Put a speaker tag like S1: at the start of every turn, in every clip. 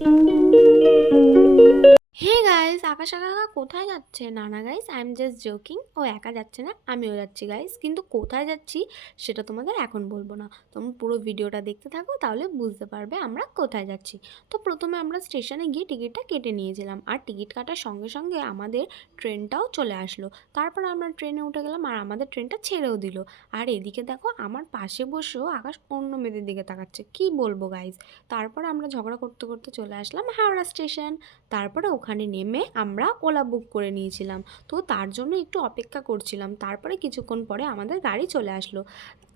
S1: Hey guys আকাশ কাকা কোথায় যাচ্ছে? না না guys I am just joking ও একা যাচ্ছে না, আমিও যাচ্ছি গাইস কিন্তু কোথায় যাচ্ছি সেটা তোমাদের এখন বলব না। তোমরা পুরো ভিডিওটা দেখতে থাকো, তাহলে বুঝতে পারবে আমরা কোথায় যাচ্ছি। তো প্রথমে আমরা স্টেশনে গিয়ে টিকিটটা কেটে নিয়েছিলাম। আর টিকিট কাটার সঙ্গে সঙ্গে আমাদের ট্রেনটাও চলে আসলো। তারপর আমরা ট্রেনে উঠে গেলাম আর আমাদের ট্রেনটা ছেড়েও দিল। আর এদিকে দেখো, আমার পাশে বসেও আকাশ অন্য মেয়েদের দিকে তাকাচ্ছে। কি বলব গাইস তারপর আমরা ঝগড়া করতে করতে চলে আসলাম হাওড়া স্টেশন। তারপরে ওখানে নেমে আমরা ওলা বুক করে নিয়েছিলাম। তো তার জন্য একটু অপেক্ষা করছিলাম। তারপরে কিছুক্ষণ পরে আমাদের গাড়ি চলে আসলো।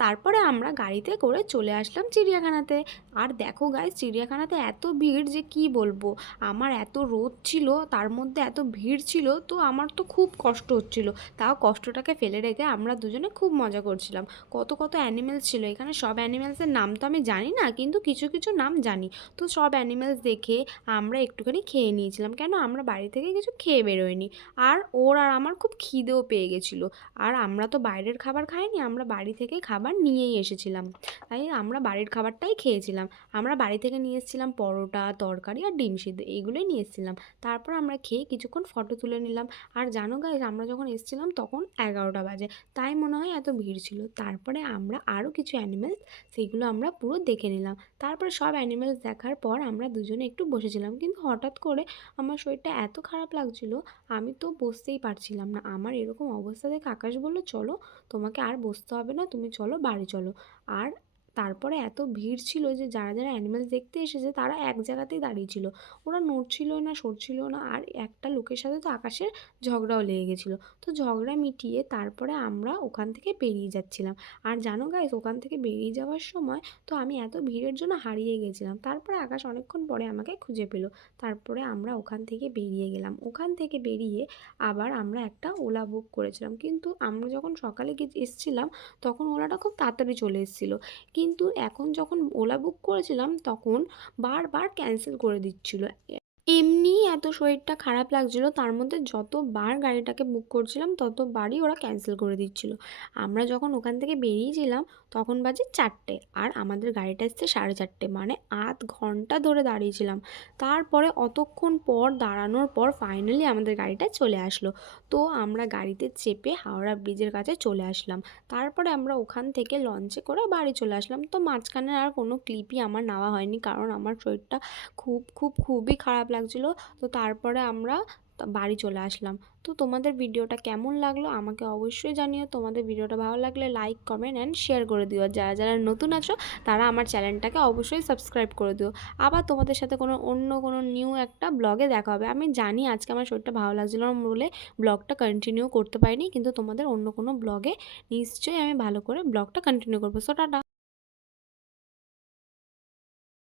S1: তারপরে আমরা গাড়িতে করে চলে আসলাম চিড়িয়াখানাতে। আর দেখো গাই চিড়িয়াখানাতে এত ভিড় যে কি বলব? আমার এত রোদ ছিল, তার মধ্যে এত ভিড় ছিল, তো আমার তো খুব কষ্ট হচ্ছিল। তাও কষ্টটাকে ফেলে রেখে আমরা দুজনে খুব মজা করছিলাম। কত কত অ্যানিমেলস ছিল। এখানে সব অ্যানিমেলসের নাম তো আমি জানি না, কিন্তু কিছু কিছু নাম জানি। তো সব অ্যানিমেলস দেখে আমরা একটুখানি খেয়ে নিয়েছিলাম। কেন? আমরা বাড়ি থেকে কিছু খেয়ে বেরোয়নি। আর ওর আর আমার খুব খিদেও পেয়ে গেছিল। আর আমরা তো বাইরের খাবার খাইনি, আমরা বাড়ি থেকে খাবার নিয়েই এসেছিলাম। তাই আমরা বাড়ির খাবারটাই খেয়েছিলাম। আমরা বাড়ি থেকে নিয়ে এসেছিলাম পরোটা, তরকারি আর ডিম সিদ্ধ, এইগুলোই নিয়ে এসেছিলাম। তারপর আমরা খেয়ে কিছুক্ষণ ফটো তুলে নিলাম। আর জানো গাইজ আমরা যখন এসেছিলাম তখন এগারোটা বাজে। তাই মনে হয় এত ভিড় ছিল। তারপরে আমরা আরও কিছু অ্যানিমেলস সেগুলো আমরা পুরো দেখে নিলাম। তারপরে সব অ্যানিমেলস দেখার পর আমরা দুজনে একটু বসেছিলাম। কিন্তু হঠাৎ করে আমার শরীরটা এত খারাপ লাগছিল, আমি তো বসতেই পারছিলাম না। আমার এরকম অবস্থা দেখে আকাশ বলল, চলো, তোমাকে আর বসতে হবে না, তুমি চলো, বাড়ি চলো। আর তারপরে এত ভিড় ছিল যে, যারা যারা অ্যানিমেলস দেখতে এসেছে, তারা এক জায়গাতেই দাঁড়িয়ে ছিল। ওরা নড়ছিল না সরছিল না, আর একটা লোকের সাথে তো আকাশের ঝগড়াও লেগে গেছিল। তো ঝগড়া মিটিয়ে তারপরে আমরা ওখান থেকে বেরিয়ে যাচ্ছিলাম। আর জানো গাইস ওখান থেকে বেরিয়ে যাওয়ার সময় তো আমি এত ভিড়ের জন্য হারিয়ে গেছিলাম। তারপরে আকাশ অনেকক্ষণ পরে আমাকে খুঁজে পেল। তারপরে আমরা ওখান থেকে বেরিয়ে গেলাম। ওখান থেকে বেরিয়ে আবার আমরা একটা ওলা বুক করেছিলাম। কিন্তু আমরা যখন সকালে গিয়ে এসছিলাম, তখন ওলাটা খুব তাড়াতাড়ি চলে এসেছিল। কিন্তু এখন যখন ওলা বুক করেছিলাম, তখন বারবার ক্যান্সেল করে দিচ্ছিল। এমনি এত শরীরটা খারাপ লাগছিল, তার মধ্যে যতবার গাড়িটাকে বুক করছিলাম, ততবারই ওরা ক্যান্সেল করে দিচ্ছিল। আমরা যখন ওখান থেকে বেরিয়েছিলাম তখন বাজে চারটে আর আমাদের গাড়িটা এসছে সাড়ে চারটে। মানে আধ ঘণ্টা ধরে দাঁড়িয়েছিলাম। তারপরে অতক্ষণ পর দাঁড়ানোর পর ফাইনালি আমাদের গাড়িটা চলে আসলো। তো আমরা গাড়িতে চেপে হাওড়া ব্রিজের কাছে চলে আসলাম। তারপরে আমরা ওখান থেকে লঞ্চে করে বাড়ি চলে আসলাম। তো মাঝখানে আর কোনো ক্লিপই আমার নেওয়া হয়নি। কারণ আমার শরীরটা খুব খুব, খুবই খারাপ লাগছিল। তো তারপরে আমরা তা- বাড়ি চলে আসলাম। তো তোমাদের ভিডিওটা কেমন লাগল আমাকে অবশ্যই জানিও। তোমাদের ভিডিওটা ভালো লাগলে লাইক কমেন্ট অ্যান্ড শেয়ার করে দিও। যারা যারা নতুন আছো, তারা আমার চ্যানেলটাকে অবশ্যই সাবস্ক্রাইব করে দিও। আবার তোমাদের সাথে কোনো অন্য কোনো নিউ একটা ব্লগে দেখা হবে। আমি জানি আজকে আমার শরীরটা ভালো লাগছিল বলে ব্লগটা কন্টিনিউ করতে পারিনি, কিন্তু তোমাদের অন্য কোনো ব্লগে নিশ্চয়ই আমি ভালো করে ব্লগটা কন্টিনিউ করব। So tata!